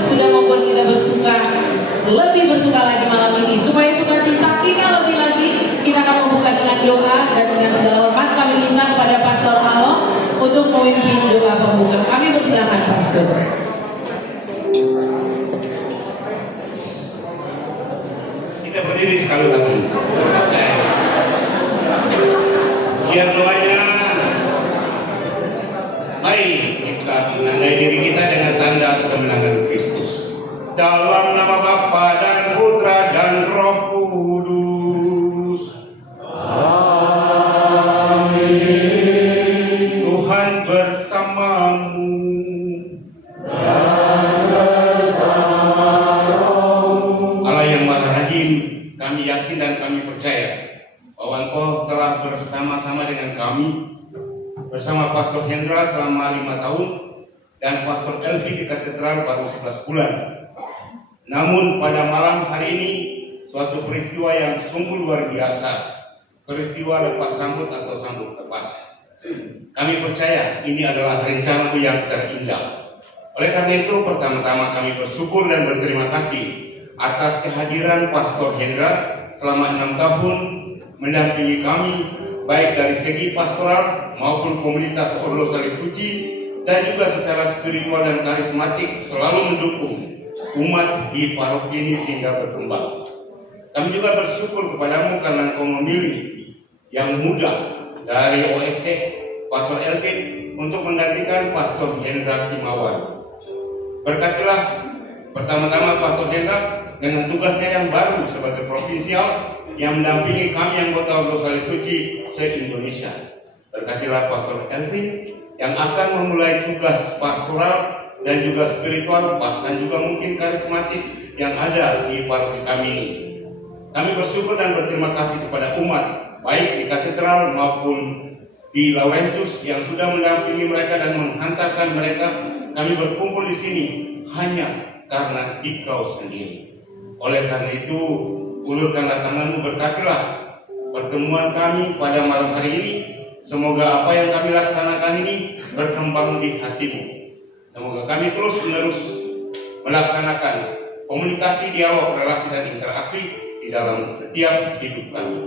sudah membuat kita lebih bersuka lagi malam ini. Supaya sukacita kita lebih lagi, kita akan membuka dengan doa dan dengan segala hormat kami minta kepada Pastor Alo untuk memimpin doa pembuka. Kami persilakan Pastor. Kita berdiri sekali lagi. Biar doanya. Mari kita menandai diri kita dengan tanda kemenangan Kristus. Dalam nama Bapa dan Putra dan Roh Kudus. Amin. Tuhan bersamamu. Dan bersama rohmu. Allah yang Maha Rahim, kami yakin dan kami percaya bahwa Engkau telah bersama-sama dengan kami, bersama Pastor Hendra selama 5 tahun dan Pastor Elvi di katedral baru 11 bulan. Namun pada malam hari ini suatu peristiwa yang sungguh luar biasa, peristiwa lepas sambut atau sambut lepas. Kami percaya ini adalah rencana-Mu yang terindah. Oleh karena itu pertama-tama kami bersyukur dan berterima kasih atas kehadiran Pastor Hendra selama 6 tahun mendampingi kami baik dari segi pastoral maupun komunitas Ordo Salib Suci, dan juga secara spiritual dan karismatik selalu mendukung umat di paroki ini sehingga berkembang. Kami juga bersyukur kepadamu karena Engkau memilih yang muda dari OSC, Pastor Elvin, untuk menggantikan Pastor Hendra Kimawan. Berkatilah pertama-tama Pastor Hendra dengan tugasnya yang baru sebagai provinsial yang mendampingi kami anggota Ordo Salib Suci se-Indonesia. Berkatilah Pastor Elvin yang akan memulai tugas pastoral dan juga spiritual, bahkan juga mungkin karismatik yang ada di paroki kami ini. Kami bersyukur dan berterima kasih kepada umat, baik di katedral maupun di Laurentius yang sudah mendampingi mereka dan menghantarkan mereka. Kami berkumpul di sini hanya karena Dikau sendiri. Oleh karena itu, ulurkanlah tangan-Mu, berkatilah pertemuan kami pada malam hari ini. Semoga apa yang kami laksanakan ini berkembang di hati-Mu. Semoga kami terus-menerus melaksanakan komunikasi, dialog, relasi, dan interaksi di dalam setiap hidup kami.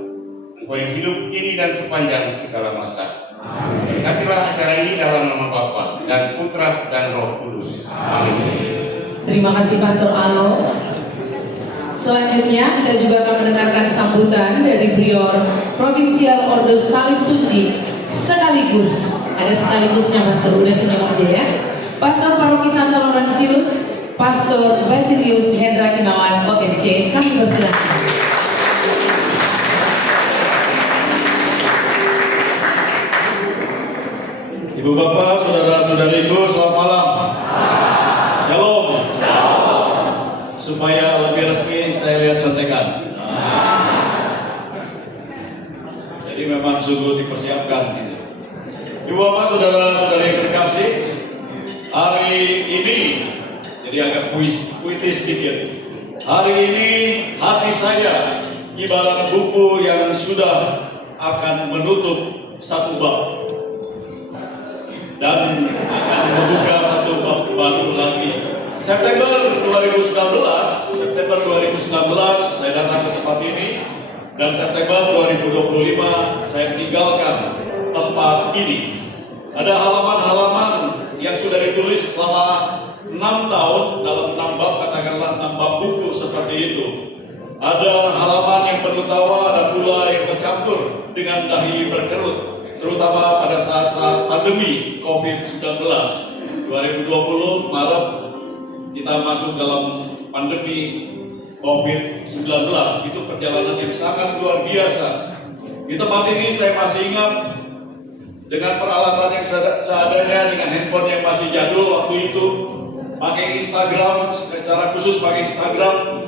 Engkau yang hidup kini dan sepanjang segala masa. Berkatilah acara ini dalam nama Bapa dan Putra dan Roh Kudus. Amin. Terima kasih Pastor Alo. Selanjutnya kita juga akan mendengarkan sambutan dari Prior Provinsial Ordo Salib Suci, sekaligus ada sekaligusnya Pastor, udah senyum aja ya. Pastor Paroki Santo Laurentius, Pastor Basilius Hendra Kimawan OSC, kami persilakan. Ibu bapak, saudara-saudariku, selamat malam. Shalom. Supaya lebih resmi saya lihat contekan. Jadi memang sungguh dipersiapkan. Ibu bapak, saudara-saudari yang terkasih, hari ini jadi agak puitis sedikit. Hari ini hati saya ibarat buku yang sudah akan menutup satu bab dan akan membuka satu bab baru lagi. September 2019 saya datang ke tempat ini, dan September 2025 saya tinggalkan tempat ini. Ada halaman-halaman yang sudah ditulis selama 6 tahun dalam 6 bab, katakanlah 6 bab buku seperti itu. Ada halaman yang penuh tawa, ada pula yang bercampur dengan dahi berkerut, terutama pada saat-saat pandemi COVID-19. 2020 Maret kita masuk dalam pandemi COVID-19. Itu perjalanan yang sangat luar biasa. Di tempat ini saya masih ingat dengan peralatan yang seadanya, dengan handphone yang masih jadul waktu itu, pakai Instagram, secara khusus pakai Instagram,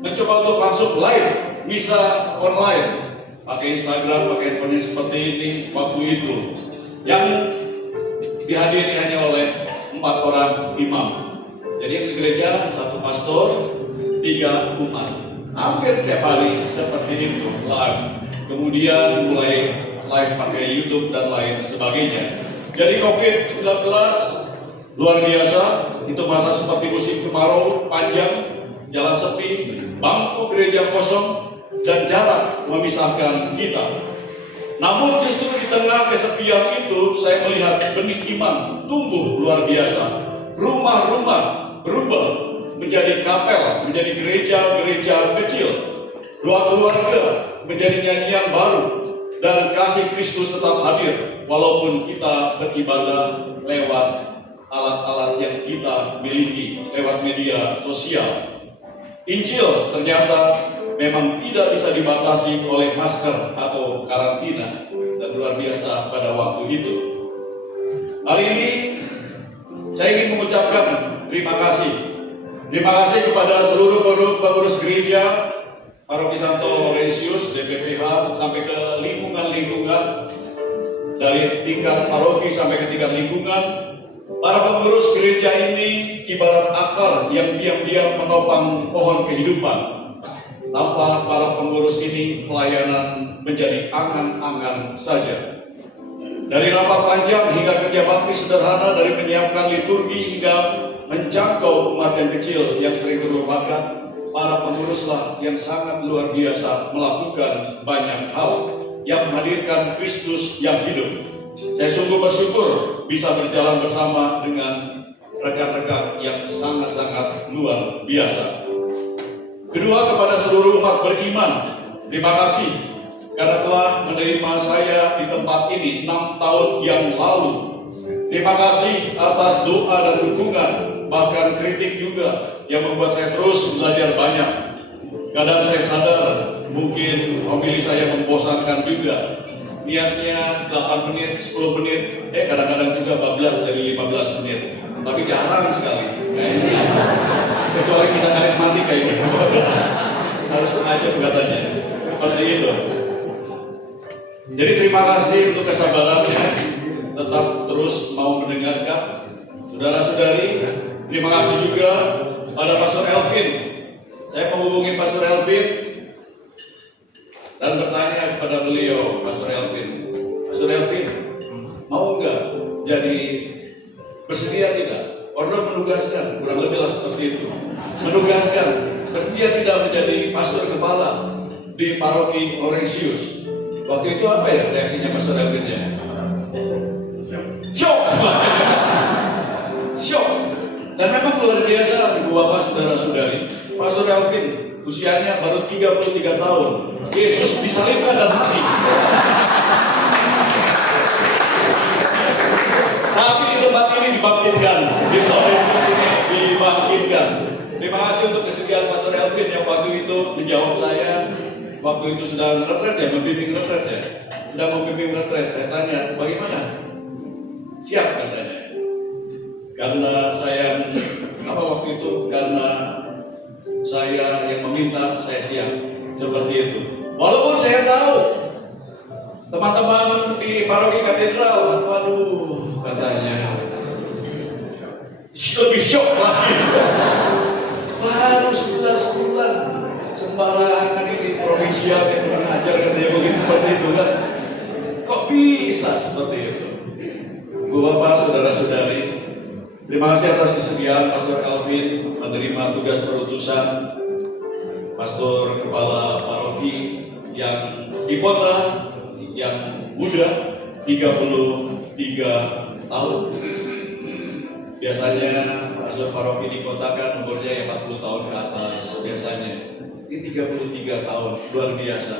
mencoba untuk masuk live misa online, pakai Instagram, pakai handphone seperti ini waktu itu, yang dihadiri hanya oleh 4 orang imam. Jadi di gereja 1 pastor, 3 umat. Hampir setiap hari seperti itu live. Kemudian mulai live pakai YouTube dan lain sebagainya. Jadi COVID-19 Luar biasa, itu masa seperti musim kemarau panjang, jalan sepi, bangku gereja kosong, dan jarak memisahkan kita. Namun justru di tengah kesepian itu, saya melihat benih iman tumbuh luar biasa. Rumah-rumah berubah menjadi kapel, menjadi gereja-gereja kecil. Doa keluarga menjadi nyanyian baru, dan kasih Kristus tetap hadir walaupun kita beribadah lewat alat-alat yang kita miliki, lewat media sosial. Injil ternyata memang tidak bisa dibatasi oleh masker atau karantina, dan luar biasa pada waktu itu. Hari ini saya ingin mengucapkan terima kasih. Terima kasih kepada seluruh pengurus gereja, Paroki Santo Laurentius, DPPH, sampai ke lingkungan-lingkungan, dari tingkat paroki sampai ke tingkat lingkungan. Para pengurus gereja ini ibarat akar yang diam-diam menopang pohon kehidupan. Tanpa para pengurus ini, pelayanan menjadi angan-angan saja. Dari rapat panjang hingga kerja bakti sederhana, dari menyiapkan liturgi hingga menjangkau umat yang kecil yang sering terlupakan, para penguruslah yang sangat luar biasa melakukan banyak hal yang menghadirkan Kristus yang hidup. Saya sungguh bersyukur bisa berjalan bersama dengan rekan-rekan yang sangat-sangat luar biasa. Kedua, kepada seluruh umat beriman, terima kasih karena telah menerima saya di tempat ini 6 tahun yang lalu. Terima kasih atas doa dan dukungan, bahkan kritik juga yang membuat saya terus belajar banyak. Kadang saya sadar mungkin homili saya membosankan juga. Niatnya 8 menit, 10 menit, kadang-kadang juga 14 dari 15 menit. Tapi jarang sekali kayaknya. Kecuali kisah karismatik kayak gitu. Harus sengaja katanya. Seperti itu. Jadi terima kasih untuk kesabarannya, tetap terus mau mendengarkan. Saudara-saudari, terima kasih juga pada Pastor Elvin. Saya menghubungi Pastor Elvin dan bertanya kepada beliau, Pastor Elvin, mau nggak jadi, bersedia tidak? Order menugaskan, kurang lebih lah seperti itu. Menugaskan, bersedia tidak menjadi pastor kepala di Paroki Laurentius. Waktu itu apa ya reaksinya Pastor Elvin ya? Shock. Shock. Dan memang luar biasa, Ibu Bapak, Saudara-saudari. Pastor Elvin usianya baru 33 tahun. Yesus disalibkan dan mati. Tapi di tempat ini dibangkitkan, di Laurentius ini dibangkitkan. Terima kasih untuk kesediaan Pastor Elvin yang waktu itu menjawab saya. Waktu itu sedang retret ya, membimbing retret ya. Sedang membimbing retret. Saya tanya, bagaimana? Siap katanya. Karena saya, waktu itu? Karena saya yang meminta, saya siap. Seperti itu. Walaupun saya tahu teman-teman di Paroki Katedral, waduh, katanya lebih shock lagi. Baru 11 bulan sembarangan ini provinsial yang kurang ajar katanya begitu, seperti itu kan. Kok bisa seperti itu? Bu Bapak, Saudara-saudari, terima kasih atas kesediaan Pastor Elvin menerima tugas perutusan Pastor Kepala Paroki yang di kota yang muda, 33 tahun. Biasanya Pastor Paroki di kota kan umurnya yang 40 tahun ke atas biasanya. Ini 33 tahun, luar biasa.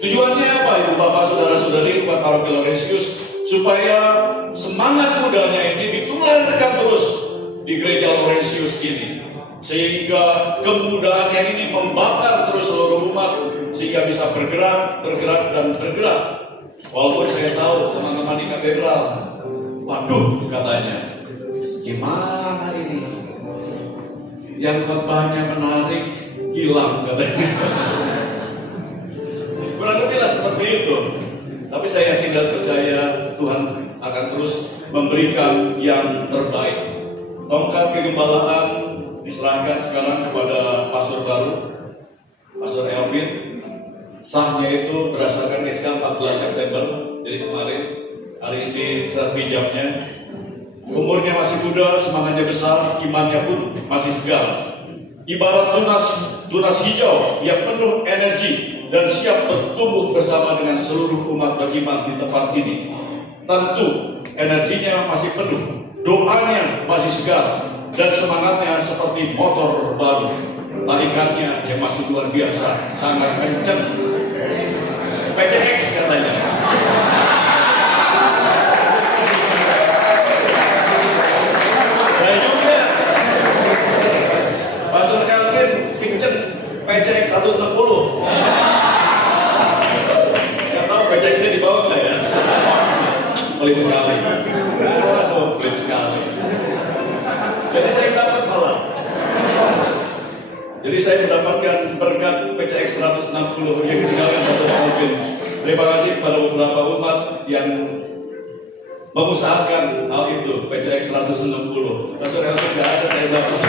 Tujuannya apa, Ibu Bapak, Saudara-saudari, buat Paroki Laurentius? Supaya semangat mudanya ini ditularkan terus di gereja Laurentius ini, sehingga kemudahannya ini membakar terus seluruh umat, sehingga bisa bergerak, dan bergerak. Walaupun saya tahu teman-teman di katedral, waduh katanya, gimana ini? Yang khotbahnya menarik, hilang katanya. Kurang lebih lah seperti itu. Tapi saya yakin dan percaya Tuhan akan terus memberikan yang terbaik. Tongkat kegembalaan diserahkan sekarang kepada pastor baru, Pastor Elvin. Sahnya itu berdasarkan SK 14 September. Jadi kemarin, hari ini serpijamnya. Umurnya masih muda, semangatnya besar, imannya pun masih segar. Ibarat tunas hijau yang penuh energi dan siap bertumbuh bersama dengan seluruh umat beriman di tempat ini. Tentu energinya masih penuh, doanya masih segar, dan semangatnya seperti motor baru. Tarikannya yang masih luar biasa, sangat kencang. PCX katanya. Saya juga. Pastor Calvin kencang PCX 160. Nggak tahu PCX-nya di bawah nggak ya? Pelit sekali. Aduh, pelit sekali. Jadi saya dapat malah. Jadi saya mendapatkan berkat PCX 160 yang ditinggalkan Pastor Calvin. Terima kasih pada beberapa umat yang mengusahakan hal itu, PCX 160. Pastor Calvin nggak ada, saya dapat.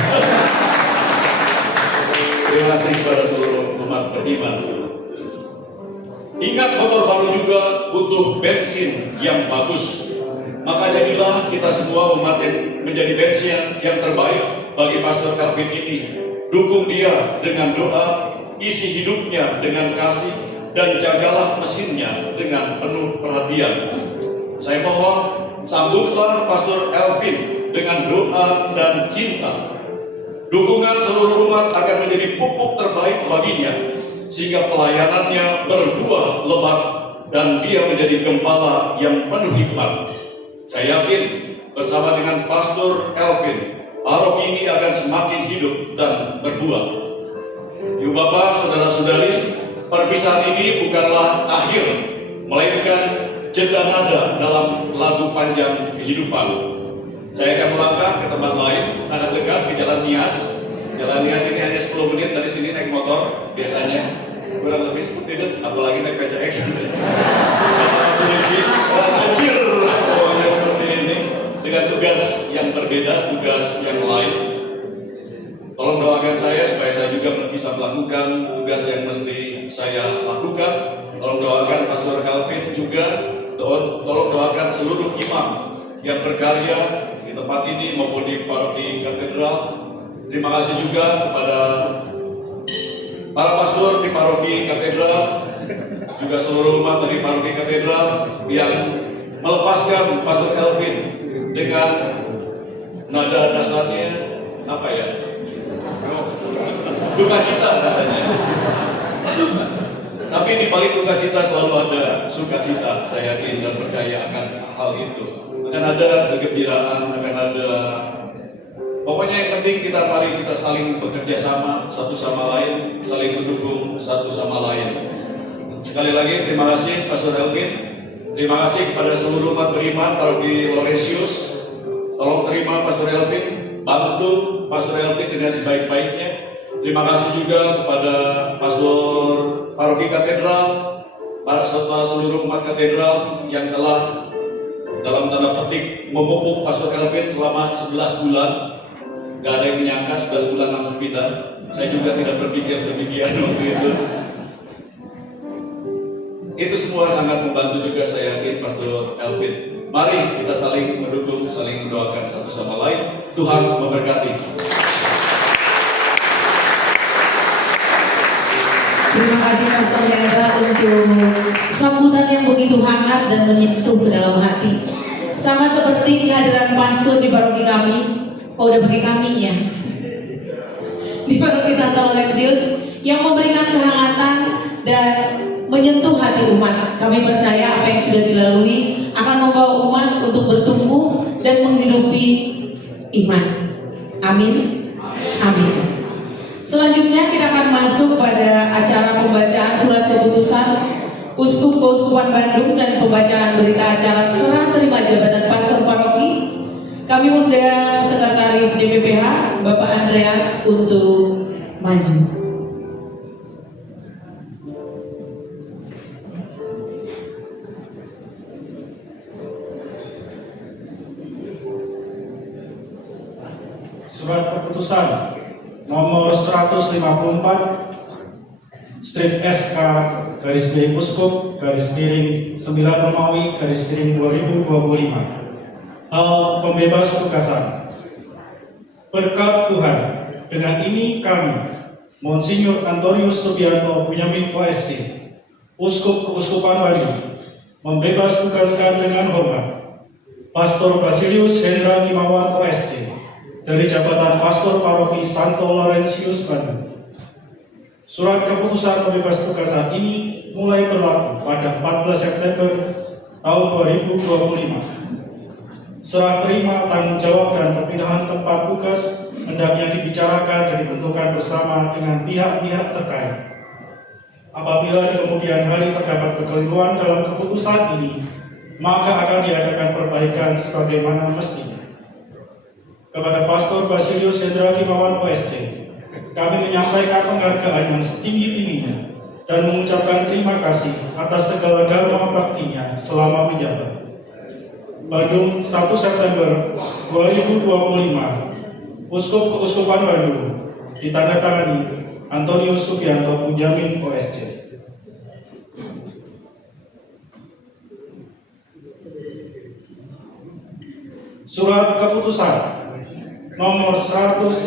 Terima kasih kepada seluruh umat beriman. Ingat, motor baru juga butuh bensin yang bagus. Maka jadilah kita semua umat yang menjadi bensin yang terbaik bagi Pastor Calvin ini. Dukung dia dengan doa, isi hidupnya dengan kasih, dan jagalah mesinnya dengan penuh perhatian. Saya mohon, sambutlah Pastor Calvin dengan doa dan cinta. Dukungan seluruh umat akan menjadi pupuk terbaik baginya, sehingga pelayanannya berbuah lebat dan dia menjadi gembala yang penuh hikmat. Saya yakin bersama dengan Pastor Calvin, paroki ini akan semakin hidup dan berbuah. Ibu Bapak, saudara-saudari, perpisahan ini bukanlah akhir, melainkan jeda nada dalam lagu panjang kehidupan. Saya akan melangkah ke tempat lain, sangat dekat di Jalan Nias. Jalan Nias ini hanya 10 menit dari sini naik motor, biasanya kurang lebih seperti itu, apalagi naik PCX. Anjir, pokoknya seperti ini, dengan tugas yang berbeda, tugas yang lain. Tolong doakan saya supaya saya juga bisa melakukan tugas yang mesti saya lakukan. Tolong doakan Pastor Calvin juga, tolong doakan seluruh imam yang berkarya di tempat ini maupun di paroki katedral. Terima kasih juga kepada para pastor di paroki katedral, juga seluruh umat dari paroki katedral yang melepaskan Pastor Calvin dengan nada dasarnya apa ya? Duka cita katanya. Tapi di balik duka cita selalu ada sukacita, saya yakin dan percaya akan hal itu. Akan ada kegembiraan, akan ada. Pokoknya yang penting mari kita saling bekerja sama satu sama lain, saling mendukung satu sama lain. Sekali lagi terima kasih Pastor Elvin, terima kasih kepada seluruh umat beriman paroki Laurentius. Tolong terima Pastor Elvin, bantu Pastor Elvin dengan sebaik-baiknya. Terima kasih juga kepada Pastor paroki katedral, serta seluruh umat katedral yang telah dalam tanda petik memupuk Pastor Elvin selama 11 bulan. Gak ada yang menyangka 11 bulan langsung pindah. Saya juga tidak berpikir demikian waktu itu. Itu semua sangat membantu juga saya yakin Pastor Elvin. Mari kita saling mendukung, saling mendoakan satu sama lain. Tuhan memberkati. Terima kasih Pastor Hendra untuk sambutan yang begitu hangat dan menyentuh ke dalam hati. Sama seperti kehadiran pastor di paroki kami. Oh, udah pakai kami ya. Di paroki Santa Laurentius yang memberikan kehangatan dan menyentuh hati umat. Kami percaya apa yang sudah dilalui akan membawa umat untuk bertumbuh dan menghidupi iman. Amin. Amin. Selanjutnya kita akan masuk pada acara pembacaan surat keputusan Uskup Keuskupan Bandung dan pembacaan berita acara serah terima jabatan pastor paroki. Kami undang Sekretaris DPPH Bapak Andreas untuk maju. Surat keputusan nomor 154 strip SK garis miring Uskup garis miring 9 Romawi garis miring 2025 Hal pembebas tugasan. Berkat Tuhan, dengan ini kami, Monsinyur Antonius Subianto Bunyamin OSD, Uskup Keuskupan Bandung, membebas tugaskan dengan hormat Pastor Basilius Hendra Kimawan OSD dari jabatan Pastor Paroki Santo Laurentius Bandung. Surat keputusan pembebas tugasan ini mulai berlaku pada 14 September tahun 2025. Serah terima tanggung jawab dan perpindahan tempat tugas hendaknya dibicarakan dan ditentukan bersama dengan pihak-pihak terkait. Apabila di kemudian hari terdapat kekeliruan dalam keputusan ini, maka akan diadakan perbaikan sebagaimana mestinya. Kepada Pastor Basilius Hendra Kimawan OSD, kami menyampaikan penghargaan yang setinggi-tingginya dan mengucapkan terima kasih atas segala dharma baktinya selama menjabat. Bandung, 1 September 2025, Uskup Keuskupan Bandung, ditandatangani Antonius Subianto Bunyamin OSD. Surat keputusan nomor 156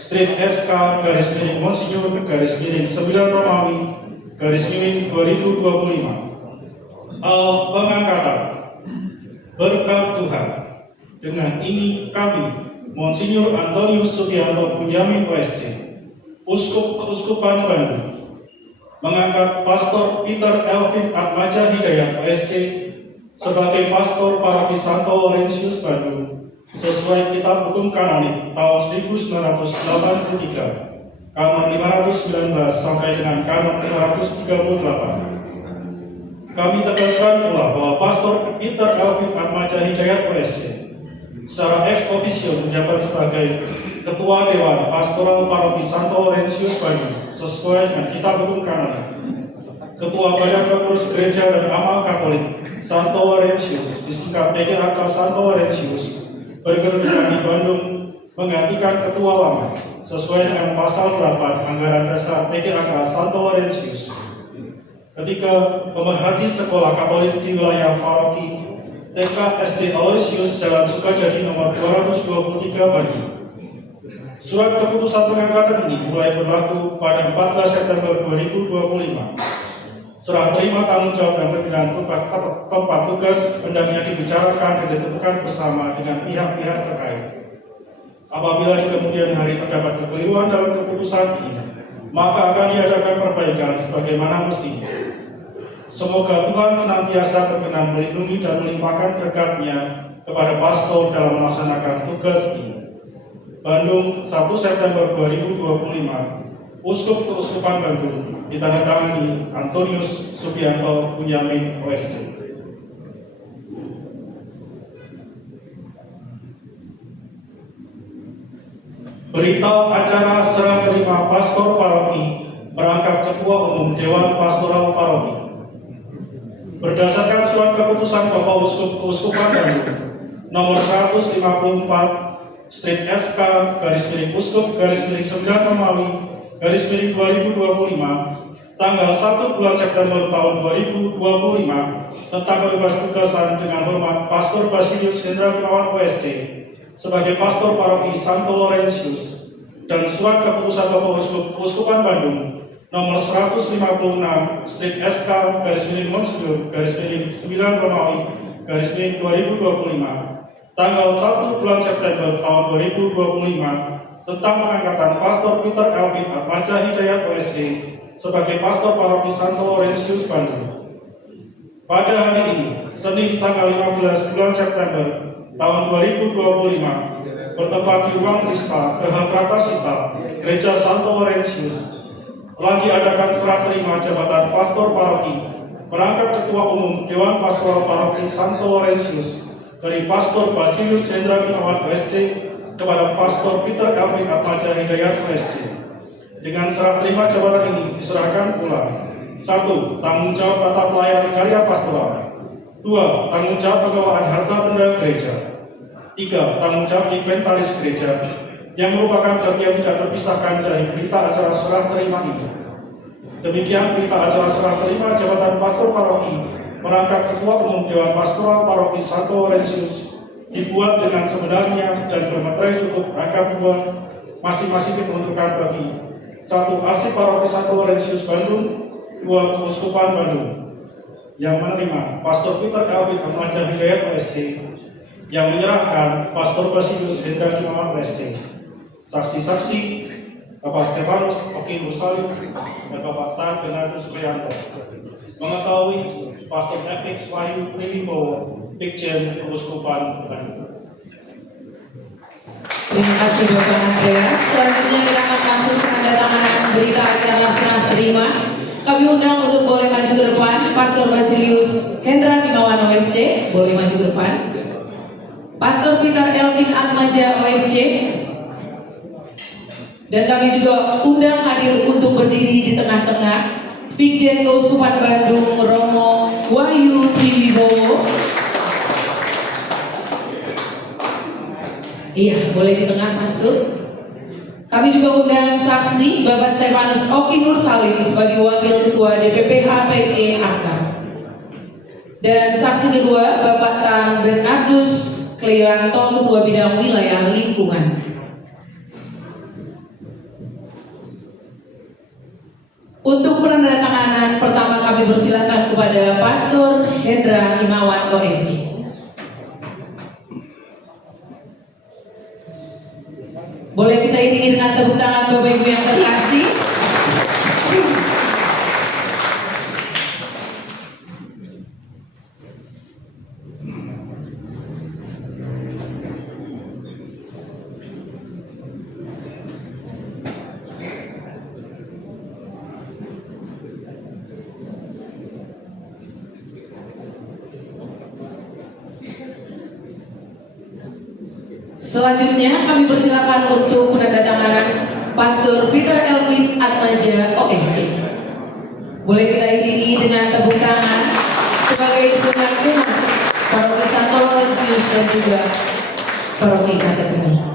strip SK garis miring Monsinyur garis miring 9 Romawi garis miring 2025. Pengangkatan. Berkat Tuhan, dengan ini kami, Monsinyur Antonius Subianto Bunyamin OSD, Uskup Keuskupan Bandung, mengangkat Pastor Peter Elvin Atmaja Hidayat OSD sebagai Pastor Paroki Santo Laurentius Bandung sesuai Kitab Hukum Kanonik tahun 1983, Kanon 519 sampai dengan Kanon 538. Kami tegaskan pula bahwa Pastor Peter Elvin Atmaja Hidayat OSD secara ex officio menjabat sebagai Ketua Dewan Pastoral Paroki Santo Laurentius Bandung sesuai dengan Kitab Hukum Kanonik, Ketua Badan Pengurus Gereja dan Amal Katolik Santo Laurentius disingkat PGAK Santo Laurentius berkedudukan di Bandung menggantikan Ketua Lama sesuai dengan Pasal 8 Anggaran Dasar PGAK Santo Laurentius. Ketika pemerhati sekolah Katolik di wilayah Paroki TK SD Aloysius Jalan Sukajadi nomor 223 Bandung. Surat keputusan pengangkatan ini mulai berlaku pada 14 September 2025. Serah terima tanggung jawab dan perpindahan tempat tugas hendaknya dibicarakan dan ditentukan bersama dengan pihak-pihak terkait. Apabila di kemudian hari terdapat kekeliruan dalam keputusan ini, maka akan diadakan perbaikan sebagaimana mestinya. Semoga Tuhan senantiasa berkenan melindungi dan melimpahkan berkat-Nya kepada pastor dalam melaksanakan tugas ini. Bandung, 1 September 2025, Uskup Keuskupan Bandung, ditandatangani Antonius Subianto Bunyamin OSD. Berita acara serah terima Pastor Paroki merangkap Ketua Umum Dewan Pastoral Paroki. Berdasarkan surat keputusan Bapak Uskup Keuskupan Bandung nomor 154 strip SK garis miring Uskup garis miring 9 Romawi garis miring 2025 tanggal 1 bulan September tahun 2025 tentang bebas tugasan dengan hormat Pastor Basilius Hendra Kimawan OSD sebagai Pastor Paroki Santo Laurentius dan surat keputusan Bapak Uskup Keuskupan Bandung nomor 156 strip SK garis miring Monsinyur garis miring 9 Romawi garis miring 2025 tanggal 1 bulan September tahun 2025 tentang pengangkatan Pastor Peter Elvin Atmaja Hidayat OSD sebagai Pastor Paroki Santo Laurentius Bandung. Pada hari ini, Senin tanggal 15 bulan September tahun 2025 bertempat di ruang Krista Geraha Pratasita Gereja Santo Laurentius telah diadakan serah terima jabatan Pastor Paroki merangkap Ketua Umum Dewan Pastoral Paroki Santo Laurentius dari Pastor Basilius Hendra Kimawan OSD kepada Pastor Peter Elvin Atmaja Hidayat OSD. Dengan serah terima jabatan ini diserahkan pula: 1. Tanggung jawab tata pelayanan karya pastoral. 2. Tanggung jawab pengelolaan harta benda gereja. 3. Tanggung jawab inventaris gereja yang merupakan bagian tidak terpisahkan dari berita acara serah terima ini. Demikian berita acara serah terima jabatan Pastor Paroki merangkap Ketua Umum Dewan Pastoral Paroki Santo Laurentius dibuat dengan sebenarnya dan bermaterai cukup rangkap dua masing-masing diperuntukkan bagi 1. Arsip Paroki Santo Laurentius Bandung, 2. Keuskupan Bandung, yang menerima Pastor Peter Elvin Atmaja Hidayat OST, yang menyerahkan Pastor Basilius Hendra Kimawan OST. Saksi-saksi Bapak Stefanus Oki Nursalim dan Bapak Tan Bernardus Prianto. Mengetahui Pastor FX Wahyu Triwibowo, Pikjen Keuskupan Bandung. Terima kasih Bapak Andreas. Selanjutnya kita akan masuk penandatanganan berita acara serah terima. Kami undang untuk boleh maju ke depan Pastor Basilius Hendra Kimawan OSC, boleh maju ke depan. Pastor Peter Elvin Atmaja OSC. Dan kami juga undang hadir untuk berdiri di tengah-tengah Pikjen Keuskupan Bandung Romo Wahyu Triwibowo. Iya, boleh di tengah Pastor. Kami juga undang saksi Bapak Stefanus Oki Nursalim sebagai Wakil Ketua DPP HPT Akar. Dan saksi kedua Bapak Tan Bernardus Kleanto, Ketua Bidang Wilayah Lingkungan. Untuk penandatanganan pertama kami persilakan kepada Pastor Hendra Kimawan OSC. Boleh kita iringi dengan tepuk tangan Bapak Ibu yang terkasih. Selanjutnya kami persilakan untuk penandatanganan Pastor Peter Elvin Atmaja OSC. Boleh kita iringi dengan tepuk tangan sebagai dukungan umat Paroki Santo Laurentius dan juga Paroki Katedral.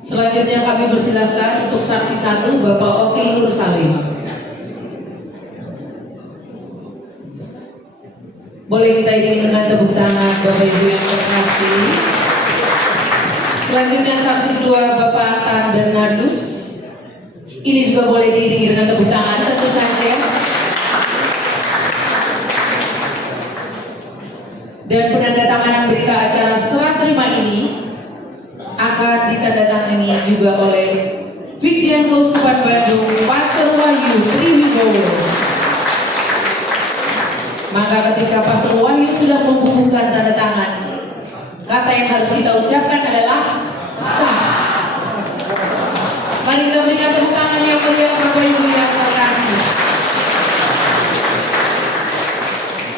Selanjutnya kami persilahkan untuk saksi 1 Bapak Oki Nursalim. Boleh kita iringi dengan tepuk tangan Bapak Ibu yang terkasih. Selanjutnya saksi kedua Bapak Tan Bernardus. Ini juga boleh diiringi dengan tepuk tangan tentu saja. Dan penandatanganan berita acara serah terima ini akan ditandatangani juga oleh Pikjen Keuskupan Bandung Pastor Wahyu Triwibowo. Maka ketika Pastor Wahyu sudah membubuhkan tanda tangan, kata yang harus kita ucapkan adalah sah. Mari kita berikan tepuk tangan yang meriah Bapak Ibu yang terkasih.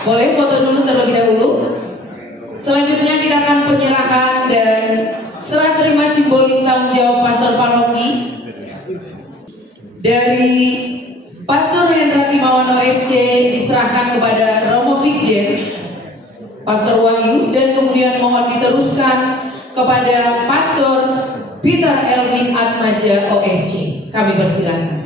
Boleh foto dulu terlebih dahulu. Selanjutnya kita akan penyerahan dan serah terima simbolik tanggung jawab Pastor Paroki dari Pastor Hendra Kimawan OSC diserahkan kepada Romo Pikjen Pastor Wahyu, dan kemudian mohon diteruskan kepada Pastor Peter Elvin Atmaja OSC. Kami persilakan.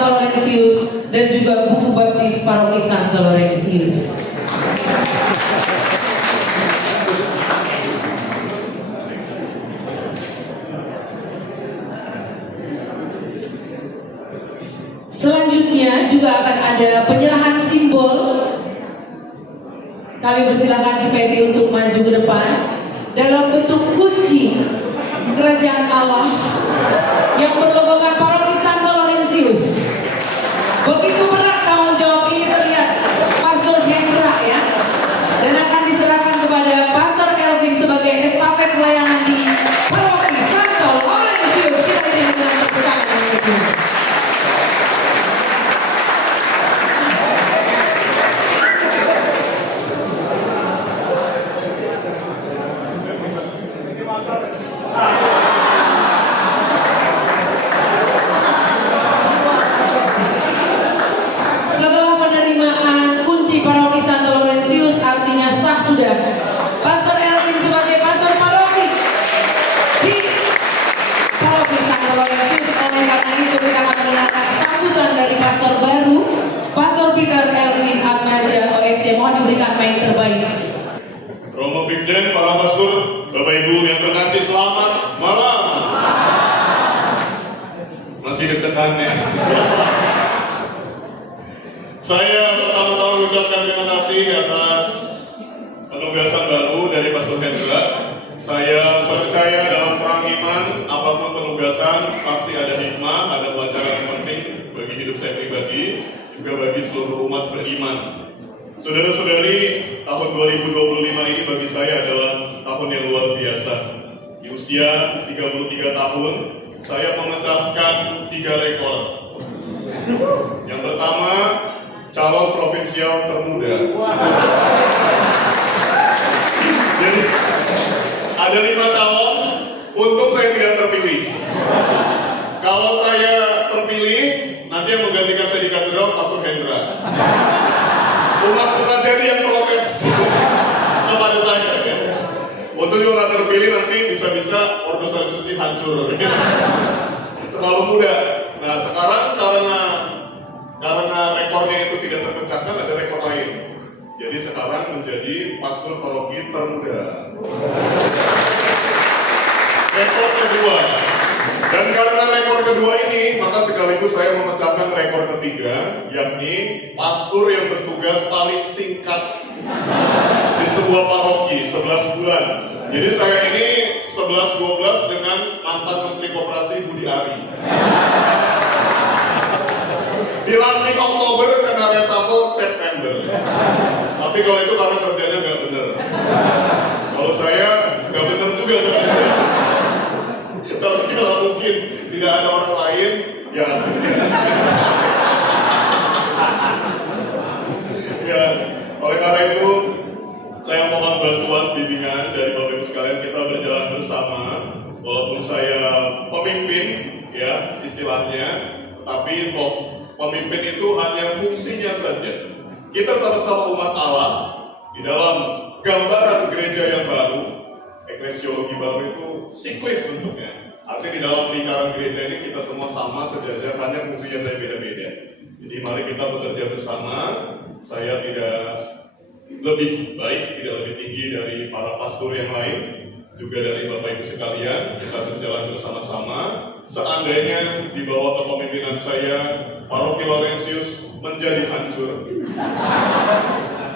Santo Laurentius dan juga buku baptis Paroki Santo Laurentius. Selanjutnya juga akan ada penyerahan simbol. Kami persilakan Cipeti untuk maju ke depan dalam bentuk kunci kerajaan Allah yang berlogokan Paroki Santo Laurentius. Begitu berat tanggung jawab ini terlihat Pastor Hendra ya, dan akan diserahkan kepada Pastor Elvin sebagai estafet pelayanan di Paroki Santo Laurentius. Kita iringi dengan tepuk tangan itu. Setelah penerimaan kunci Paroki Santo Laurentius artinya sah sudah Pastor Elvin sebagai pastor paroki di Paroki Santo Laurentius. Oleh karena itu kita akan mendengarkan sambutan dari pastor baru, Pastor Peter Elvin Atmaja OFC. Mohon diberikan mic terbaik. Romo Vikjen, para pastor, Bapak Ibu yang terkasih, selamat malam. Masih deg-degan ya. Saya pertama-tama mengucapkan terima kasih atas penugasan baru dari Pastor Hendra. Saya percaya dalam terang iman, apapun penugasan pasti ada hikmah, ada pelajaran yang penting bagi hidup saya pribadi, juga bagi seluruh umat beriman. Saudara-saudari, tahun 2025 ini bagi saya adalah tahun yang luar biasa. Di usia 33 tahun, saya memecahkan 3 rekor. Yang pertama, calon provinsial termuda. Jadi, ada 5 calon, untuk saya tidak terpilih. Kalau saya terpilih, nanti yang menggantikan saya di katedral, Pastor Hendra. Umat suka jadi yang protes kepada saya ya. Untuk juga nggak terpilih nanti bisa-bisa Ordo Salib Suci hancur terlalu muda. Nah sekarang karena rekornya itu tidak terpecahkan, ada rekor lain. Jadi sekarang menjadi pastor paroki termuda. Rekor kedua. Dan karena rekor kedua ini, maka sekaligus saya memecahkan rekor ketiga, yakni pastor yang bertugas paling singkat di sebuah paroki, 11 bulan. Jadi saya ini 11-12 dengan mantan Menteri Koperasi Budi Ari. Dilantik Oktober, kena reshuffle September. Tapi kalau itu karena kerjanya nggak benar. Kalau saya nggak benar juga sebenarnya. Tapi kalau mungkin tidak ada orang lain, ya. Ya, oleh karena itu saya mohon bantuan bimbingan dari Bapak Ibu sekalian, kita berjalan bersama. Walaupun saya pemimpin, ya istilahnya, tapi toh pemimpin itu hanya fungsinya saja. Kita sama-sama umat Allah di dalam gambaran gereja yang baru, eklesiologi baru itu siklis bentuknya. Artinya di dalam lingkaran gereja ini kita semua sama sejajar, hanya fungsinya saya beda-beda. Jadi mari kita bekerja bersama. Saya tidak lebih baik, tidak lebih tinggi dari para pastor yang lain, juga dari Bapak Ibu sekalian. Kita berjalan bersama-sama. Seandainya di bawah kepemimpinan saya, Paroki Laurentius menjadi hancur,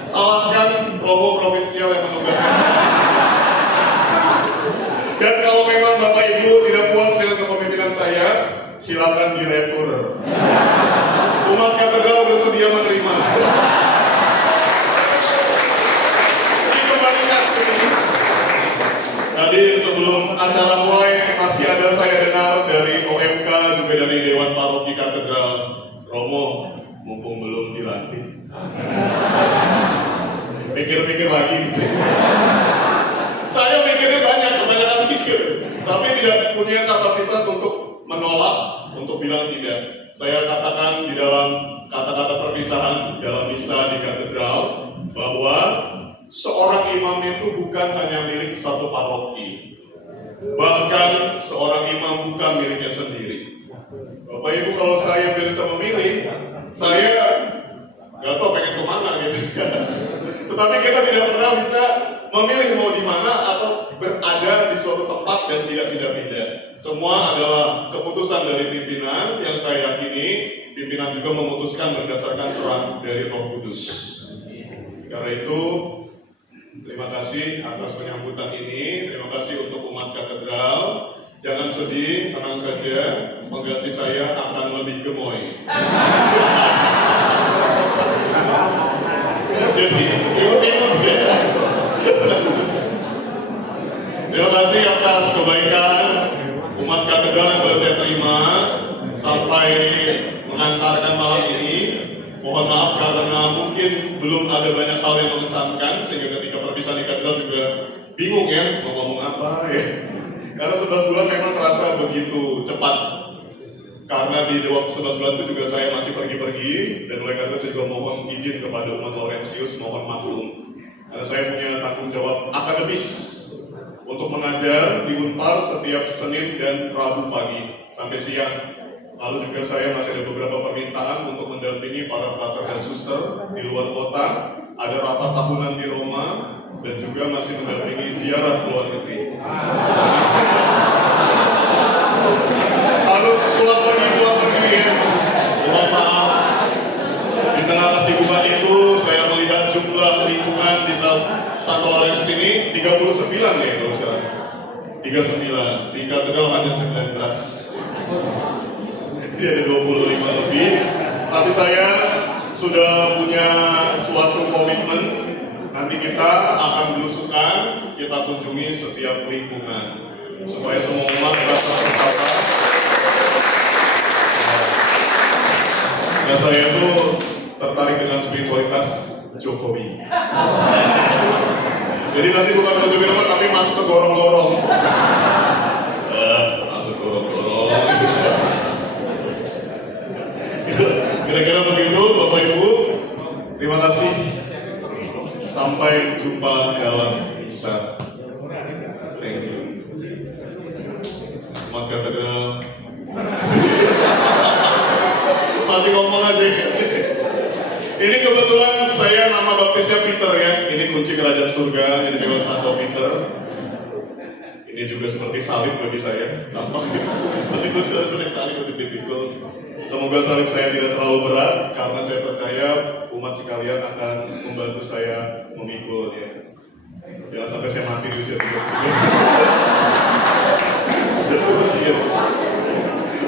salahkan Romo provinsial yang menugaskan. Dan kalau memang Bapak Ibu tidak puas dengan kepemimpinan saya, silakan diretur. Umat katedral bersedia menerima. Dikembalikan ini. Tadi sebelum acara mulai masih ada saya dengar dari OMK, juga dari Dewan Paroki Katedral, Romo, mumpung belum dilantik. Pikir-pikir lagi gitu. Saya mikirnya kebanyakan pikir, tapi tidak punya kapasitas untuk menolak, untuk bilang tidak. Saya katakan di dalam kata-kata perpisahan dalam misa di katedral bahwa seorang imam itu bukan hanya milik satu paroki, bahkan seorang imam bukan miliknya sendiri. Bapak Ibu, kalau saya bisa memilih Tetapi kita tidak pernah bisa memilih mau di mana atau berada di suatu tempat dan tidak pindah-pindah. Semua adalah keputusan dari pimpinan yang saya yakini pimpinan juga memutuskan berdasarkan terang dari Roh Kudus. Karena itu, terima kasih atas penyambutan ini. Terima kasih untuk umat katedral. Jangan sedih, tenang saja. Pengganti saya akan lebih gemoy. Jadi, imut-imut ya. Terima kasih atas kebaikan umat katedral yang boleh saya terima sampai mengantarkan malam ini. Mohon maaf karena mungkin belum ada banyak hal yang mengesankan sehingga ketika perpisahan di katedral juga bingung ya mau ngomong apa ya. Karena 11 bulan memang terasa begitu cepat. Karena di waktu 11 bulan itu juga saya masih pergi-pergi dan oleh karena itu saya juga mohon izin kepada umat Laurentius, mohon maklum. Karena saya punya tanggung jawab akademis untuk mengajar di Unpar setiap Senin dan Rabu pagi sampai siang. Lalu juga saya masih ada beberapa permintaan untuk mendampingi para frater dan suster di luar kota. Ada rapat tahunan di Roma dan juga masih mendampingi ziarah ke luar negeri. Harus pulang pergi ya. Mohon maaf. Di tengah kesibukan itu saya melihat jumlah lingkungan di Santo Laurentius ini 39 ya kalau salah. 39. Di katedral hanya 19. Jadi ada 25 lebih. Tapi saya sudah punya suatu komitmen. Nanti kita akan belusukan, kita kunjungi setiap lingkungan supaya semua umat merasa tertata. Nah, saya itu tertarik dengan spiritualitas Jokowi. Jadi nanti bukan kunjungi rumah tapi masuk ke gorong-gorong. Masuk gorong-gorong. Kira-kira begitu Bapak Ibu. Terima kasih. Sampai jumpa dalam misa. Thank you. Umat katedral. Masih ngomong aja. Ini kebetulan saya nama baptisnya Peter ya. Ini kunci kerajaan surga. Ini juga Santo Peter. Ini juga seperti salib bagi saya. Nampaknya seperti kunci seperti salib bagi tipikal. Semoga salib saya tidak terlalu berat karena saya percaya umat sekalian akan membantu saya memikul ya. Jangan sampai saya mati di usia 33.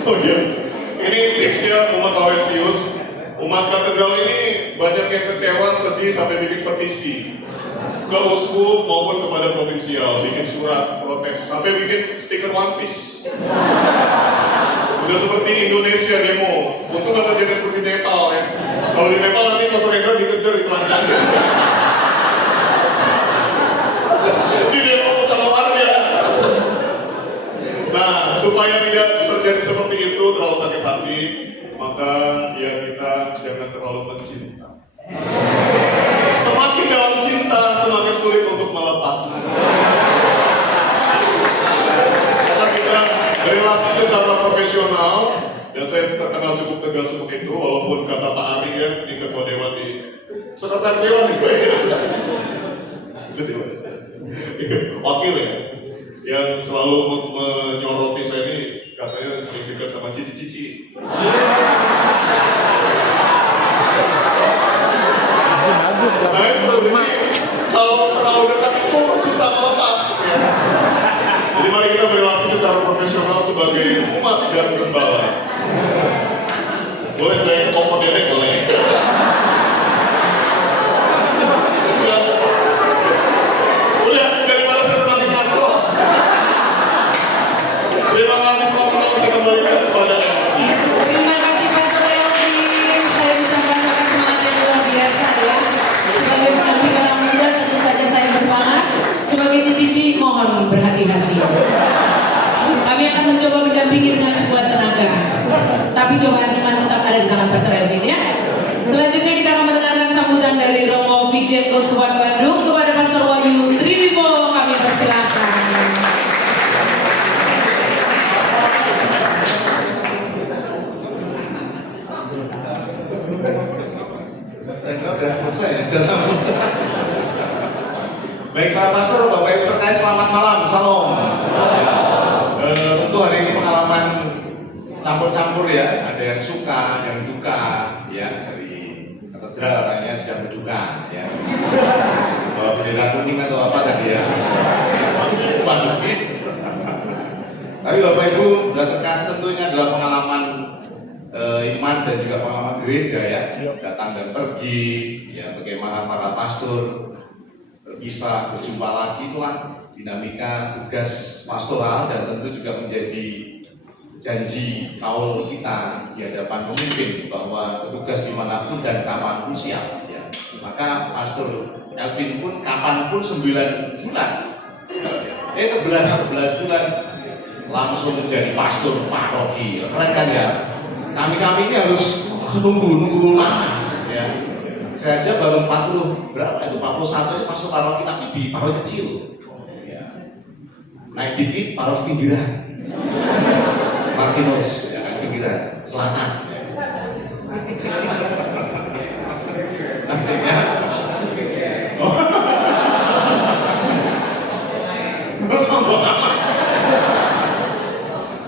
Oh iya. Ini tipsnya umat Laurentius. Umat katedral ini banyak yang kecewa, sedih sampai bikin petisi ke uskup maupun kepada provinsial, bikin surat protes, sampai bikin stiker One Piece. Udah seperti Indonesia demo. Untung nggak terjadi seperti Nepal ya. Kalau di Nepal nanti Mas Rendra dikejar di telanjang. Di demo sama warga. Nah, supaya tidak terjadi seperti itu, terlalu sakit hati, maka ya kita jangan terlalu mencinta. Semakin dalam cinta, semakin sulit untuk melepas. Maka kita berrelasi secara profesional, dan saya terkenal cukup tegas untuk itu, walaupun kata Pak Ari ya, di ketua dewan di sekretaris dewan nih, wakil ya, yang selalu menyoroti saya ini, katanya sering dekat sama cici-cici. Nah itu, jadi kalau terlalu dekat itu susah melepas ya. Jadi mari kita berrelasi secara profesional sebagai umat dan gembala. Boleh saya ngomong dedek boleh. Udah daripada saya semakin ngaco. Terima kasih teman-teman, saya kembalikan kepada MC. Terima kasih Pastor Leopi. Saya bisa merasakan semangat yang luar biasa ya. Sebagai pendamping orang muda tentu saja saya bersemangat. Sebagai cici-cici mohon berhati-hati. Kami akan mencoba mendampingi dengan sekuat tenaga. Tapi cobaan iman tetap ada di tangan Pastor Elvin ya. Selanjutnya kita akan mendengarkan sambutan dari Romo Vikjen Keuskupan Bandung kepada Pastor Wahyu Trivibo. Kami persilakan. Saya kira udah selesai, udah sambutan. pastor ya, ada yang suka, yang duka, ya dari katedral katanya sedang berduka, ya. Bawa bendera kuning atau apa tadi ya? Tapi Bapak Ibu, sudah terkasih tentunya adalah pengalaman iman dan juga pengalaman gereja ya, datang dan pergi, ya bagaimana para pastor berpisah, berjumpa lagi, itulah dinamika tugas pastoral dan tentu juga menjadi janji kaul kita di hadapan pemimpin bahwa petugas dimanapun dan kapanpun siap. Ya. Maka Pastor Elvin pun kapanpun 9 bulan, 11 bulan langsung menjadi pastor paroki. Keren kan ya? Kami ini harus nunggu lama. Ya. Saya aja baru 40 berapa itu 41 itu masuk paroki tapi di paroki kecil. Ya. Naik dikit paroki pinggiran. Martinus, ya kan pinggiran selatan. Ya. Maksudnya,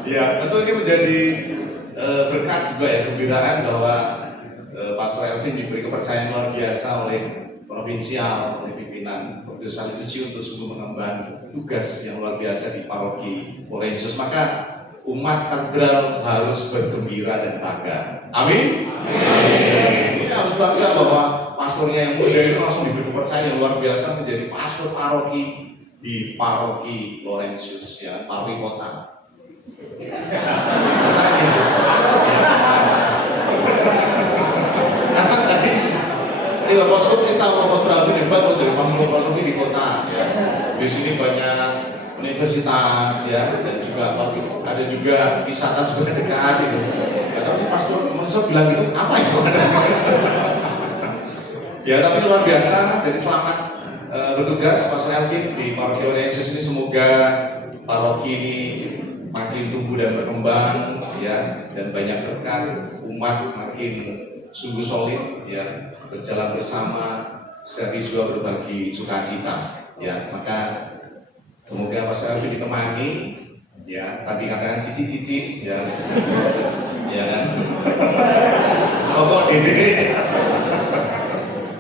ya tentu ini menjadi berkat juga ya, kegembiraan bahwa Pastor Elvin diberi kepercayaan luar biasa oleh provinsial, oleh pimpinan Ordo Salib Suci untuk sungguh mengemban tugas yang luar biasa di paroki Orensius. Maka umat katedral harus bergembira dan bangga. Amin. Amin. Ini harus bangga bahwa pastornya yang muda itu langsung diberi kepercayaan yang luar biasa menjadi pastor paroki di paroki Laurentius, ya, paroki kota. Karena tadi Bapak Sob kita mau pastor Alvin hebat mau jadi pastor di kota. Ya. Di sini banyak universitas ya dan juga ada juga wisata juga dekat gitu. Ya, tapi pastor bilang gitu apa itu? Ya tapi luar biasa. Jadi selamat bertugas Pastor Elvin di paroki Laurentius ini, semoga paroki ini makin tumbuh dan berkembang ya, dan banyak berkat, umat makin sungguh solid ya, berjalan bersama secara visual berbagi sukacita ya. Maka semoga Pastor Elvin ditemani ya, tadi katakan cici-cici ya. Ya kan? Kok dede.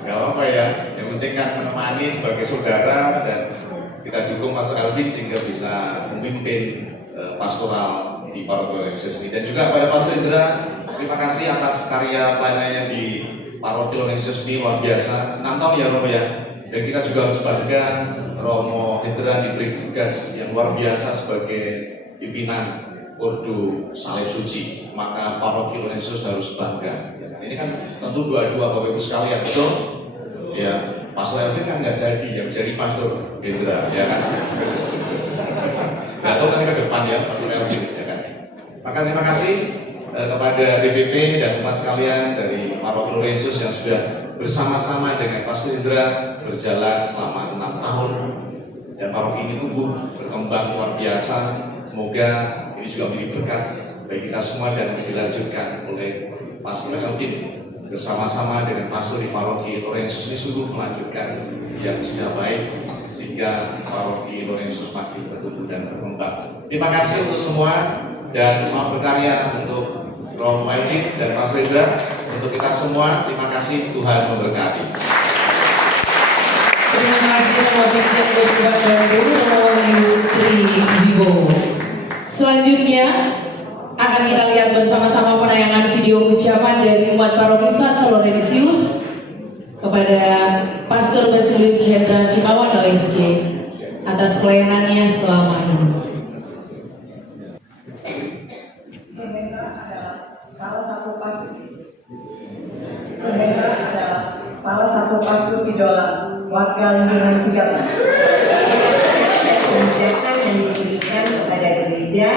Gak apa-apa ya, yang penting kan menemani sebagai saudara dan kita dukung Pastor Elvin sehingga bisa memimpin pastoral di paroki Laurentius ini. Dan juga pada Pastor Indra, terima kasih atas karya pelayanannya di paroki Laurentius ini, luar biasa. 6 tahun ya Romo ya. Dan kita juga harus bangga Romo Hendra diberi tugas yang luar biasa sebagai pimpinan Ordo Salib Suci. Maka paroki Laurentius harus bangga. Ini kan tentu dua-dua Bapak Ibu sekalian, betul? Ya, Pastor Elvin kan nggak jadi, yang jadi Pastor Hendra, ya kan? Nggak tahu nanti ke depan ya, Pastor Elvin, ya kan? Maka terima kasih kepada DPP dan umat sekalian dari paroki Laurentius yang sudah bersama-sama dengan Pastor Hendra berjalan selama 6 tahun dan paroki ini tumbuh berkembang luar biasa. Semoga ini juga menjadi berkat bagi kita semua dan dilanjutkan oleh Pastor Elvin bersama-sama dengan pastor di paroki Laurentius ini sungguh melanjutkan yang sudah baik sehingga paroki Laurentius makin bertumbuh dan berkembang. Terima kasih untuk semua dan selamat berkarya untuk Romo Elvin dan Pastor Hendra. Untuk kita semua, terima kasih, Tuhan memberkati. Terima kasih Romo Victor dan Romo Yutri Wibowo. Selanjutnya akan kita lihat bersama-sama penayangan video ucapan dari umat paroki Santo Laurentius kepada Pastor Basilius Hendra Himawan OSJ atas pelayanannya selama ini. Hendra adalah salah satu pastor idola warga lingkungan 13. Mengajarkan dan didirikan kepada gereja,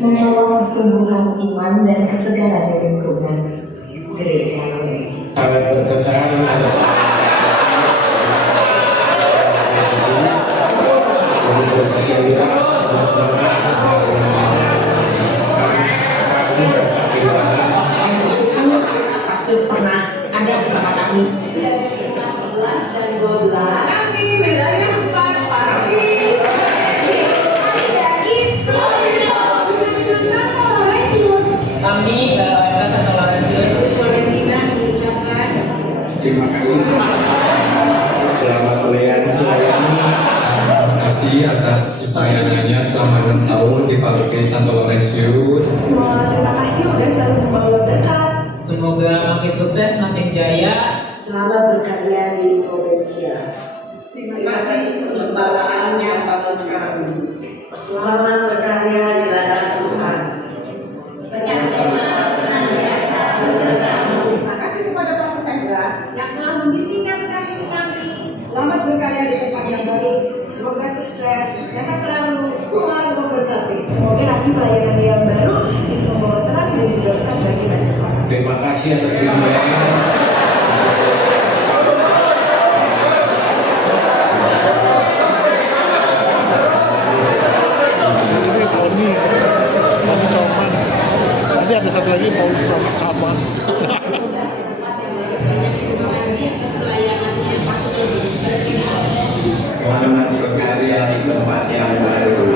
menolong pertumbuhan iman dan kesegaran dari lingkungan gereja Laurentius. Sangat berkesan. Pasti bersama Yang bersyukur pastor pernah ada bersama kami. 11 dan 12 kami wilayah 4 paroki. Kami kami Mayoritas atau Laurentius Valentina mengucapkan Terima kasih. Selamat melayani. Terima kasih atas pelayanannya selama 6 tahun di Paroki Santo Laurentius. terima kasih udah selalu membawa berkat. semoga makin sukses, makin jaya. Selamat berkarya di provinsial. Terima kasih pengembalaannya bagi kami. Selamat berkarya di ladang Tuhan. Berkat Tuhan senantiasa besertamu. Terima kasih kepada Pastor Hendra Yang telah membimbingkan kami. selamat berkarya di tempat yang baru. Semoga sukses. Jangan selalu memberkati. Semoga nanti pelayanan yang baru bisa membawa terang dan juga berkat bagi banyak orang. Terima kasih atas bimbingannya. Paul Coman. Nanti ada satu lagi Paul Coman. Selamat berkarya di tempat yang baru.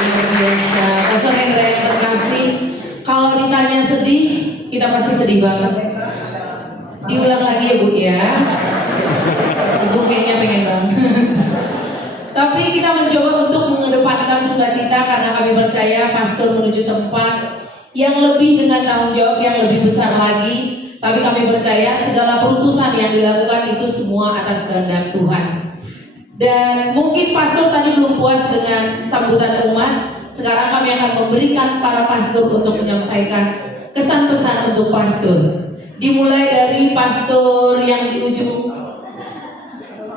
Luar biasa. Pastor Hendra yang terkasih, kalau ditanya sedih, kita pasti sedih banget. Diulang lagi ya Bu ya. Ibu kayaknya pengen banget. Tapi kita mencoba untuk mengedepankan sukacita karena kami percaya pastor menuju tempat yang lebih dengan tanggung jawab yang lebih besar lagi. Tapi kami percaya segala perutusan yang dilakukan itu semua atas kehendak Tuhan. Dan mungkin pastor tadi belum puas dengan sambutan umat. Sekarang kami akan memberikan para pastor untuk menyampaikan kesan pesan untuk pastor. Dimulai dari pastor yang di ujung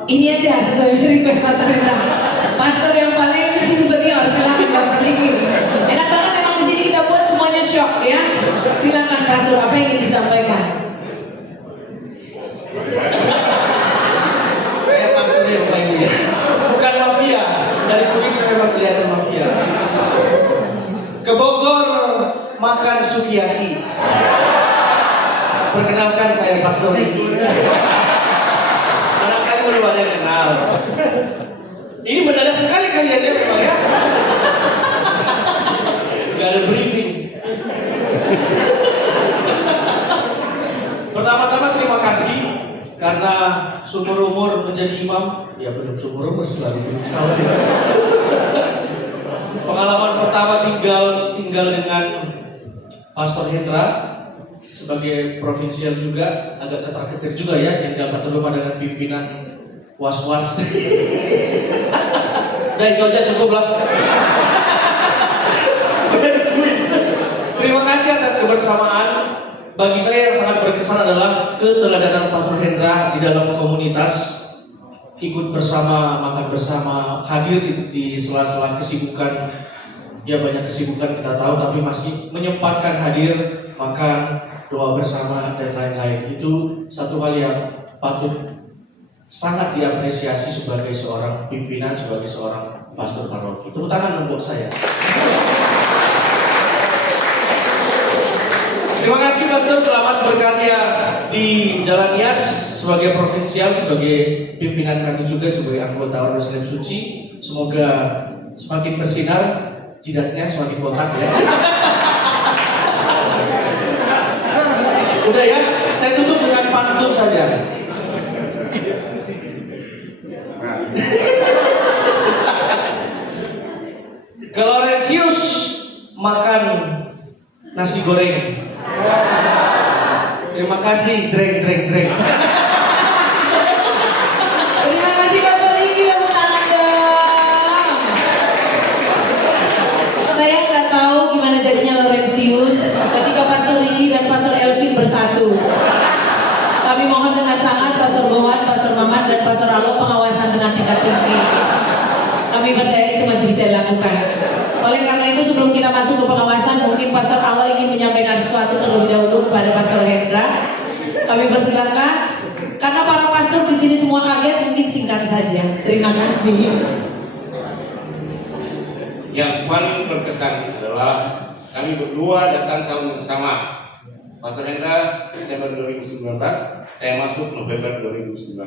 ini aja sesuai request pastor Hendra. Pastor yang paling senior, silakan Pastor Niki. Enak banget emang di sini kita buat semuanya shock ya. Silakan pastor, apa yang ingin disampaikan? Saya pastornya Bapak Ibu ya. Bukan mafia, dari kuis memang kelihatan mafia. Ke Bogor makan sukiyaki. Perkenalkan saya Pastor Niki. Barangkali belum ada yang kenal. Ini mendadak sekali kalian ya memang ya. Gak ada briefing. Pertama-tama terima kasih karena seumur umur menjadi imam. Ya belum seumur umur setelah itu. Pengalaman pertama tinggal dengan Pastor Hendra sebagai provinsial juga agak ketar-ketir juga ya, tinggal satu rumah dengan pimpinan was-was. Nah itu aja cukup lah. Terima kasih atas kebersamaan. Bagi saya yang sangat berkesan adalah keteladanan Pastor Hendra di dalam komunitas. ikut bersama, makan bersama, hadir di sela-sela kesibukan. Ya banyak kesibukan kita tahu, tapi masih menyempatkan hadir, makan, doa bersama dan lain-lain. Itu satu hal yang patut sangat diapresiasi sebagai seorang pimpinan, sebagai seorang pastor paroki. Tepuk tangan untuk saya. Terima kasih Pastor, selamat berkarya di Jalan Nias sebagai provinsial, sebagai pimpinan kami juga sebagai anggota Ordo Salim Suci. Semoga semakin bersinar, jidatnya semakin botak ya. Udah ya, saya tutup dengan pantun saja. Laurentius makan nasi goreng. Terima kasih, dreng. Terima kasih Pastor Riki, tepuk tangan dong. Saya nggak tahu gimana jadinya Laurentius ketika Pastor Riki dan Pastor Elvin bersatu. Kami mohon dengan sangat Pastor Bowan, Pastor Maman, dan Pastor Alo pengawasan dengan tingkat tinggi. Kami percaya itu masih bisa dilakukan. Oleh karena itu sebelum kita masuk ke pengawasan, mungkin Pastor Alo ingin menyampaikan sesuatu terlebih dahulu kepada Pastor Hendra. Kami persilakan. Karena para pastor di sini semua kaget, mungkin singkat saja. Terima kasih. Yang paling berkesan adalah kami berdua datang tahun yang sama. Pastor Hendra September 2019, saya masuk November 2019.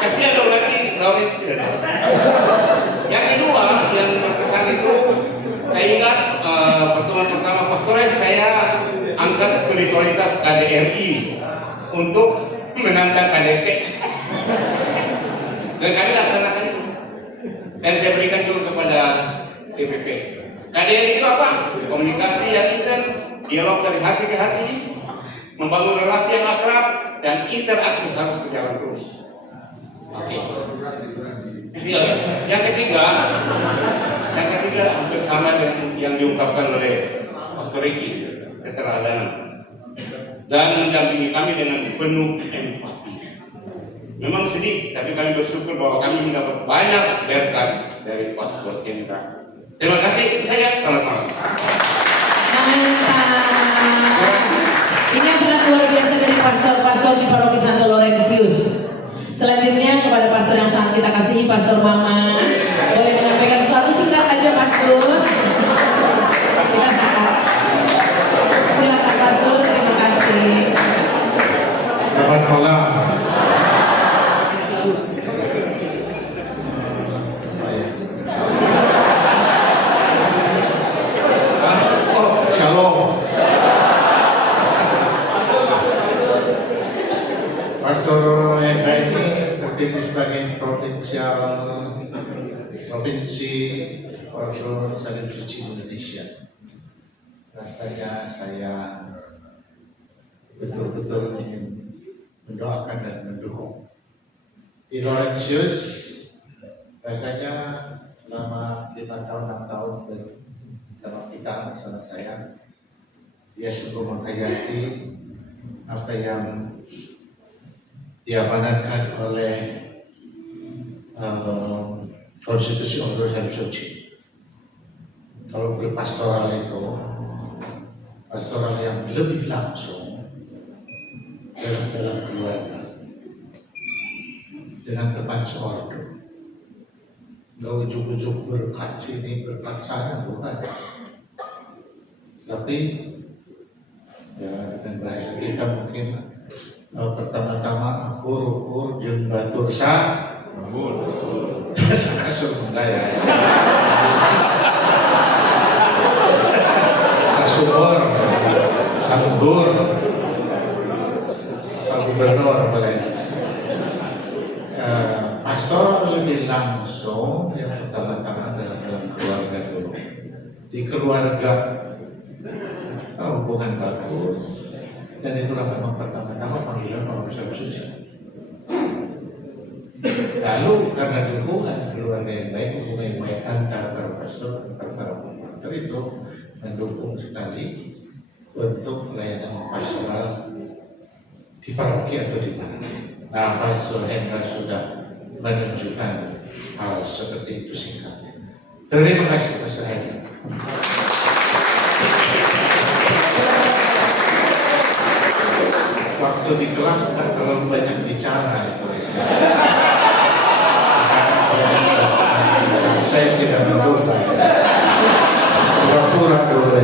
Kasihan dong nanti Laurentius tidak ada. Yang kedua yang berkesan itu saya ingat pertemuan pertama Pastores saya angkat spiritualitas KDRI untuk menantang KDT dan kami laksanakan itu dan saya berikan juga kepada DPP. KDRI itu apa? Komunikasi yang intens, dialog dari hati ke hati, membangun relasi yang akrab, dan interaksi harus berjalan terus. Oke. Yang ketiga hampir sama dengan yang diungkapkan oleh Pastor Riki, keteladanan dan mendampingi kami dengan penuh empati. Memang sedih, tapi kami bersyukur bahwa kami mendapat banyak berkat dari Pastor Hendra. Terima kasih, saya selamat malam. Mantap. Ini yang sangat luar biasa dari pastor-pastor di Paroki Santo Laurentius. Selanjutnya kepada pastor yang sangat kita kasihi, Pastor Mama, boleh menyampaikan sesuatu singkat aja, Pastor. Kita singkat. Silakan Pastor, terima kasih. Selamat malam. Shalom. Pastor Hendra ini terpilih sebagai provinsi Ordo Salim Suci Indonesia. Rasanya saya betul-betul ingin mendoakan dan mendukung. Di Laurentius, rasanya selama 5 tahun, 6 tahun bersama kita, bersama saya, dia sungguh menghayati apa yang diamanatkan oleh konstitusi Ordo Salim Suci. Kalau berpastoral itu pastoral yang lebih langsung dalam keluarga dengan teman seordo. Nggak ujuk-ujuk berkat sini berkat sana, bukan. Tapi ya, dengan bahasa kita mungkin pertama-tama akur jeung batur sa kasur ya. Sasumur, sambur, gubernur boleh. Pastor lebih langsung yang pertama-tama dalam keluarga dulu. Di keluarga hubungan bagus, dan itulah memang pertama-tama panggilan Ordo Salim Suci. Lalu karena dukungan keluarga yang baik, hubungan yang baik antara para pastor, antara para pembantu itu mendukung sekali untuk pelayanan pastoral di paroki atau di mana. Nah, Pastor Hendra sudah menunjukkan hal seperti itu singkatnya. Terima kasih Pastor Hendra. Waktu di kelas kan terlalu banyak bicara. Saya tidak menduga. Pura-pura dulu.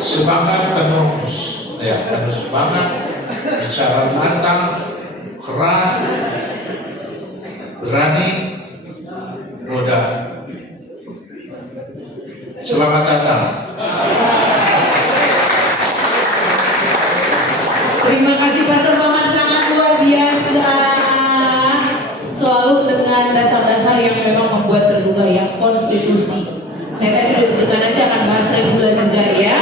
Semangat penuh, ya penuh semangat, bicara matang, keras, berani, roda. Selamat datang. Terima kasih Pastor Maman, sangat luar biasa. Selalu dengan dasar-dasar yang memang membuat tergugah ya, konstitusi. Saya tadi udah dengar aja akan bahas regula juga ya.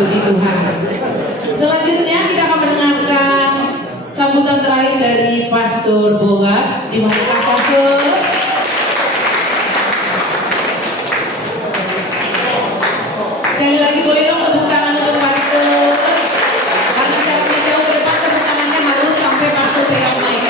Puji Tuhan. Selanjutnya kita akan mendengarkan sambutan terakhir dari Pastor Boga. Di mana Pastor? Sekali lagi boleh dong tepuk tangan untuk Pastor. Karena jaraknya jauh ke depan, tepuk tangannya harus sampai Pastor pegang mic.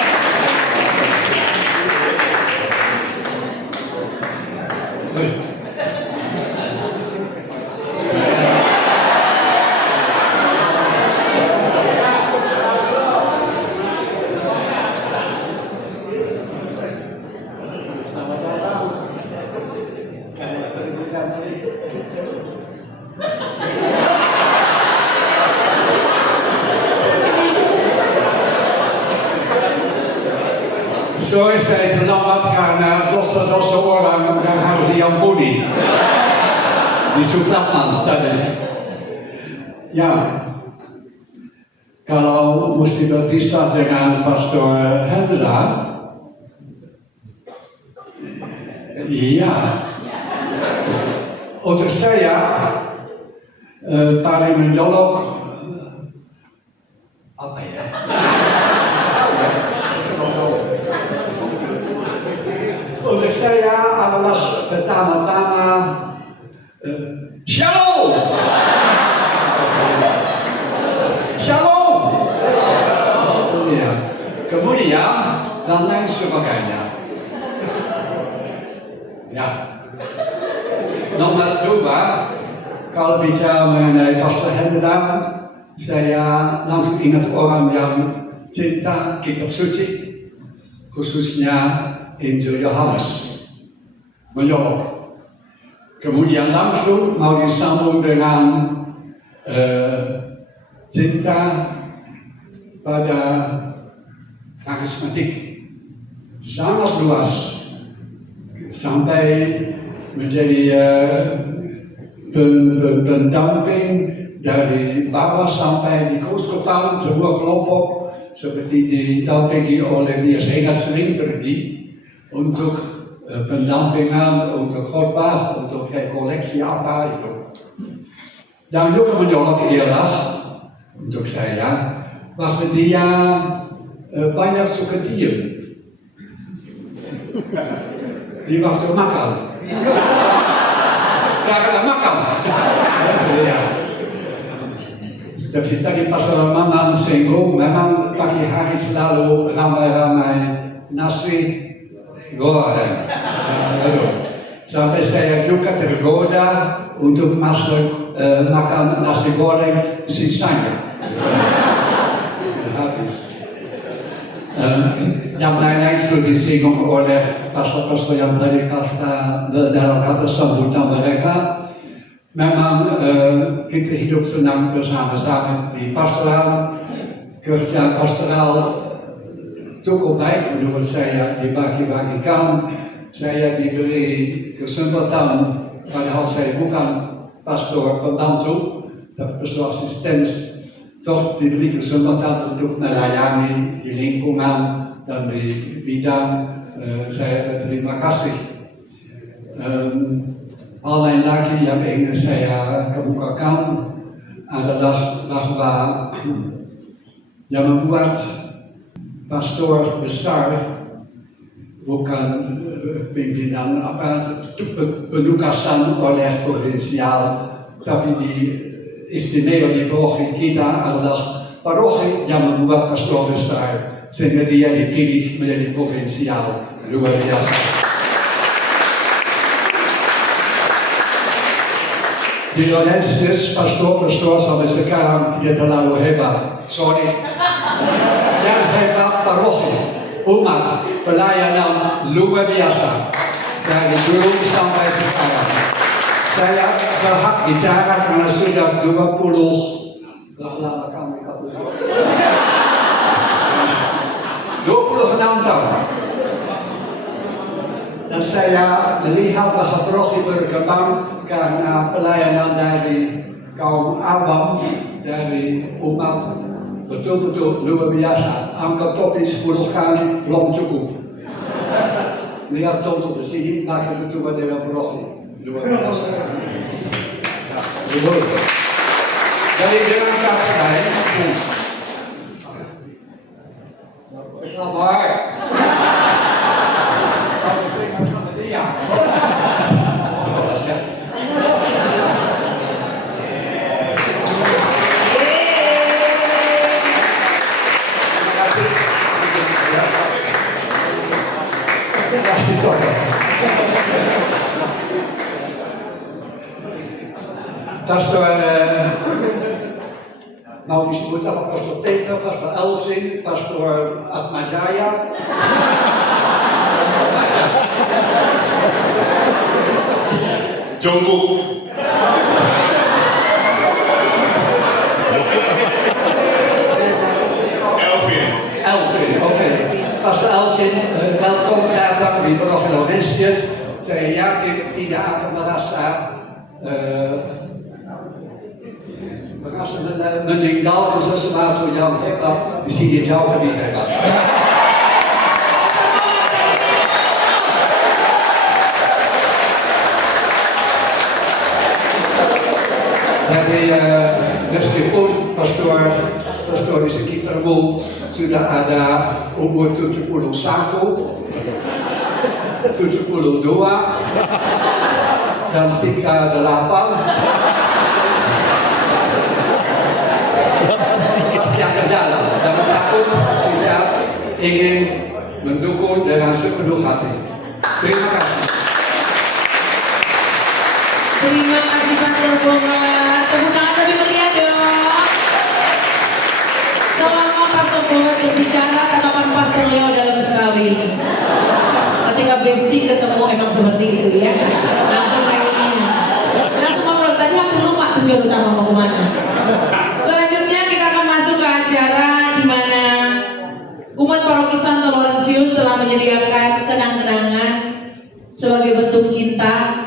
Saya terlambat karena dosa-dosa orang yang harus diampuni. Di Suprapman tadi. Ya, kalau mesti berpisah dengan Pastor Hendra, iya. Untuk saya paling mencolok apa ya? Untuk saya adalah pertama-tama Shalom, Shalom, ya. Kemudian dan lain sebagainya. Ya. Nomor 2, kalau bicara mengenai Pastor Hendra, saya langsung ingat orang yang cinta kitab suci, khususnya Injil Yohanes, menyolok. Kemudian langsung mau disambung dengan cinta pada karismatik, sangat luas, sampai menjadi pendamping dari bawah sampai di keuskupan sebuah kelompok seperti didampingi oleh dia, sehingga sering pergi untuk pendampingan, untuk khotbah, untuk koleksi apa itu. Dan juga menyolok ialah untuk saya bahwa dia banyak suka diem di waktu makan. Karena makan. Ya. Seperti tadi Pastor Maman singgung, memang pagi hari selalu ramai-ramai nasi goreng. Sampai saya juga tergoda untuk masuk makan nasi goreng sisanya. Habis. Yang lain-lain sudah disinggung oleh pastor-pastor yang tadi dalam kata sambutan mereka. Memang kita hidup senang bersama-sama di pastoral, kerja pastoral cukup baik menurut saya, dibagi-bagikan. Saya diberi kesempatan, padahal saya bukan pastor pembantu, tapi pastor asisten, toh diberi kesempatan untuk melayani di lingkungan dan di bidang. Saya berterima kasih. Hal lain lagi yang ingin saya kemukakan adalah bahwa yang membuat pastor besar, bukan pimpinan penugasan oleh provinsial, tapi istimewa di paroki kita adalah paroki yang membuat pastor besar sehingga dia dipilih menjadi provinsial. Luar biasa. Di Donetsk pastor sampai sekarang tidak terlalu hebat. Sorry. Yang hebat paroki, umat, pelayanan luar biasa dari dulu sampai sekarang. Saya berhak bicara karena sudah 26 tahun. Dan saya melihat bahwa paroki berkembang karena pelayanan dari kaum awam, dari umat betul-betul luar biasa. Angka topi 10 kali belum cukup. Lihat contoh di sini, maka ketua dewan paroki luar biasa. Jadi jangan kacau, selamat. Pastor mau disebut apa? Pastor Peter, Pastor Elvin, Pastor Atmajaya. Jongkok. Elvin, oke. Pastor Elvin, welkom datang di paroki Laurentius. Saya yakin tidak akan merasa meninggalkan sesuatu yang hebat, di sini jauh lebih hebat. Jadi meskipun pastor di sekitarmu sudah ada umur 71, 72, dan 38, pasti akan jalan. Jangan takut, tidak ingin mendukung dengan sepenuh hati. Terima kasih. Terima kasih Pastor Bohar. Tepuk tangan lebih meriah dong. Selama Pastor Bohar berbicara, tatapan Pastor Leo dalam sekali. Ketika Besti ketemu emang seperti itu ya. Langsung reuni. Langsung ngobrol, tadi aku lupa tujuan utama mau kemana. Selanjutnya kita akan masuk ke acara di mana umat paroki Santo Laurentius telah menyediakan kenang-kenangan sebagai bentuk cinta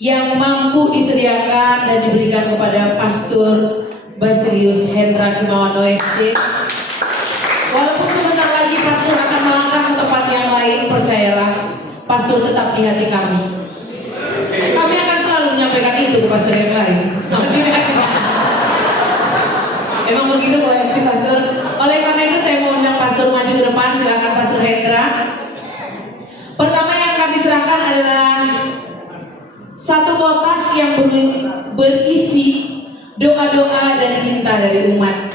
yang mampu disediakan dan diberikan kepada Pastor Basilius Hendra Kimawano SC. Walaupun sebentar lagi Pastor akan melangkah ke tempat yang lain, percayalah, Pastor tetap di hati kami. Kami akan selalu menyampaikan itu ke pastor yang lain. Emang begitu kalau MC Pastor. Oleh karena itu saya mau undang Pastor maju ke depan. Silakan Pastor Hendra. Pertama yang akan diserahkan adalah satu kotak yang berisi doa-doa dan cinta dari umat.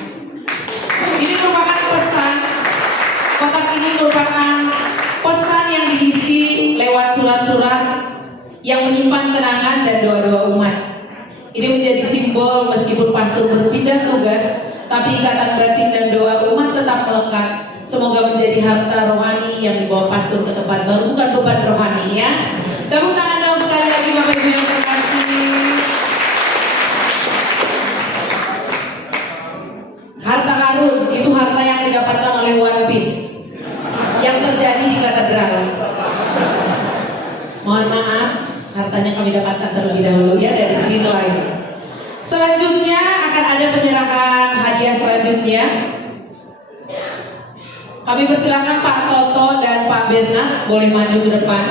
Ini merupakan pesan. Kotak ini merupakan pesan yang diisi lewat surat-surat yang menyimpan kenangan dan doa-doa umat. Ini menjadi simbol meskipun pastor berpindah tugas, tapi ikatan batin dan doa umat tetap melekat. Semoga menjadi harta rohani yang dibawa pastor ke tempat baru, bukan beban rohani ya. Tepuk tangan dong sekali lagi Bapak Ibu yang terkasih. Harta karun itu harta yang didapatkan oleh One Piece yang terjadi di katedral. Mohon maaf, hartanya kami dapatkan terlebih dahulu ya dari Green Line. Selanjutnya akan ada penyerahan hadiah selanjutnya. Kami persilakan Pak Toto dan Pak Bernard boleh maju ke depan.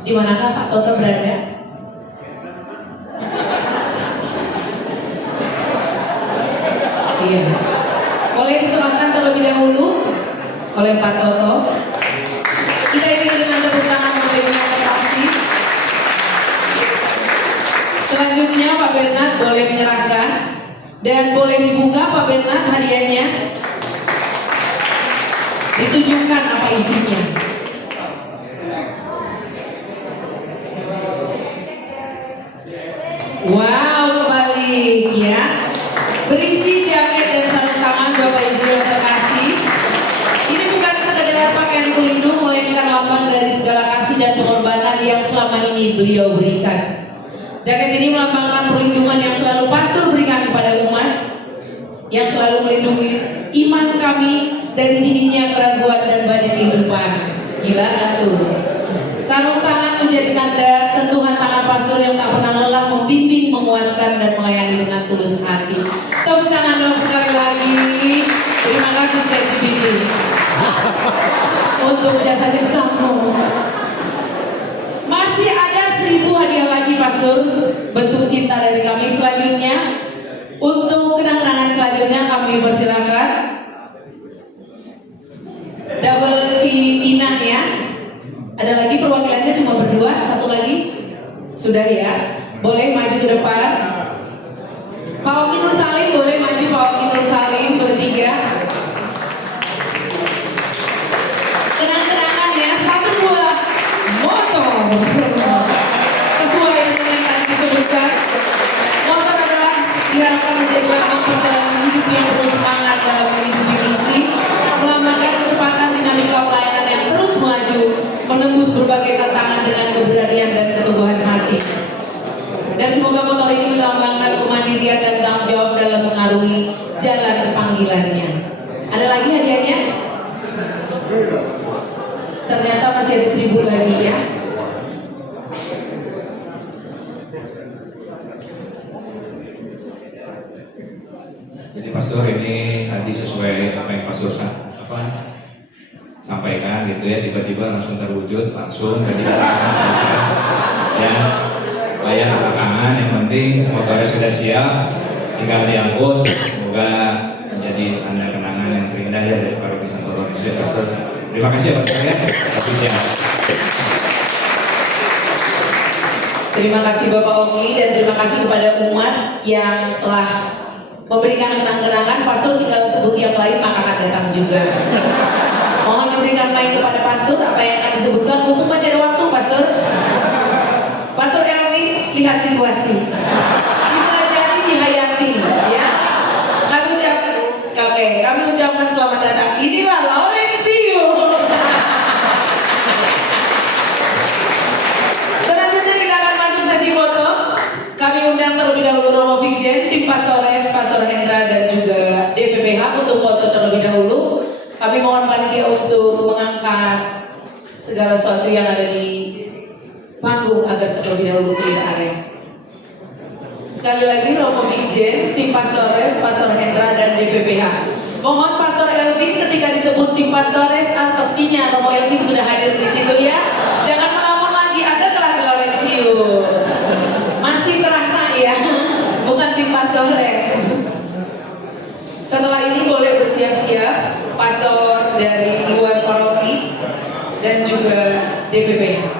Di manakah Pak Toto berada? Iya. Boleh diserahkan terlebih dahulu oleh Pak Toto. Kita ikuti dengan tepuk tangan Bapak Ibu yang terkasih. Selanjutnya Pak Bernard boleh menyerahkan dan boleh dibuka Pak Bernard hadiahnya. Ditunjukkan apa isinya. Wow, kebalik ya. Berisi jaket dan sarung tangan Bapak Ibu yang terkasih. Ini bukan sekedar pakaian pelindung, melainkan lambang dari segala kasih dan pengorbanan yang selama ini beliau berikan. Jaket ini melambangkan perlindungan yang selalu pastor berikan kepada umat, yang selalu melindungi iman kami dari dinginnya keraguan dan badai kehidupan. Gila gak tuh? Sarung tangan menjadi tanda sentuhan tangan pastor yang tak pernah lelah membimbing, menguatkan dan melayani dengan tulus hati. Tepuk tangan dong sekali lagi. Terima kasih ChatGPT untuk jasa-jasamu. Masih ada 1000 hadiah lagi pastor, bentuk cinta dari kami. Selanjutnya untuk kenang-kenangan selanjutnya kami persilakan double Inang ya. Ada lagi perwakilannya cuma berdua, satu lagi sudah ya. Boleh maju ke depan. Pak Oki Nur Salim boleh maju. Pak Oki Nur Salim bertiga. Kenang-kenangan ya, satu buah motor. Sesuai dengan yang tadi disebutkan, motor adalah diharapkan menjadi lambang perjalanan hidup yang terus semangat dalam menghidupi misi, melambangkan kecepatan dinamika pelayanan yang terus melaju, menembus berbagai tantangan dengan keberanian dan keteguhan hati. Dan semoga motor ini melambangkan kemandirian dan tanggung jawab dalam mengarungi jalan panggilannya. Ada lagi hadiahnya? Ternyata masih ada 1000 lagi ya. Jadi pastor ini tadi sesuai apa yang pastor sampaikan gitu ya, tiba-tiba langsung terwujud, langsung jadi proses ya. Layan belakangan, yang penting motornya sudah siap, tinggal diangkut. Semoga menjadi tanda kenangan yang terindah ya dari Paroki Santo Indonesia. Pastor, terima kasih ya Pastor ya. Terima kasih Bapak Oki dan terima kasih kepada umat yang telah memberikan kenang-kenangan. Pastor tinggal sebut yang lain maka akan datang juga. Mohon diberikan mic kepada Pastor apa yang akan disebutkan. Mumpung masih ada waktu Pastor. Pastor Elwin lihat situasi. Dipelajari, dihayati ya. Kami ucapkan selamat datang. Inilah Laurencio. Selanjutnya kita akan masuk sesi foto. Kami undang terlebih dahulu Romo Vikjen, tim Pastores, Pastor Hendra dan juga DPPH untuk foto terlebih dahulu. Kami mohon panitia untuk mengangkat segala sesuatu yang ada di panggung agar terlebih dahulu clear area. Sekali lagi Romo Vikjen, tim Pastores, Pastor Hendra dan DPPH. Mohon Pastor Elvin ketika disebut tim Pastores, artinya Romo Elvin sudah hadir di situ ya. Jangan melamun lagi, Anda telah di Laurentius. Masih terasa ya, bukan tim Pastores. Setelah ini boleh bersiap-siap Pastor dari luar paroki dan juga DPPH.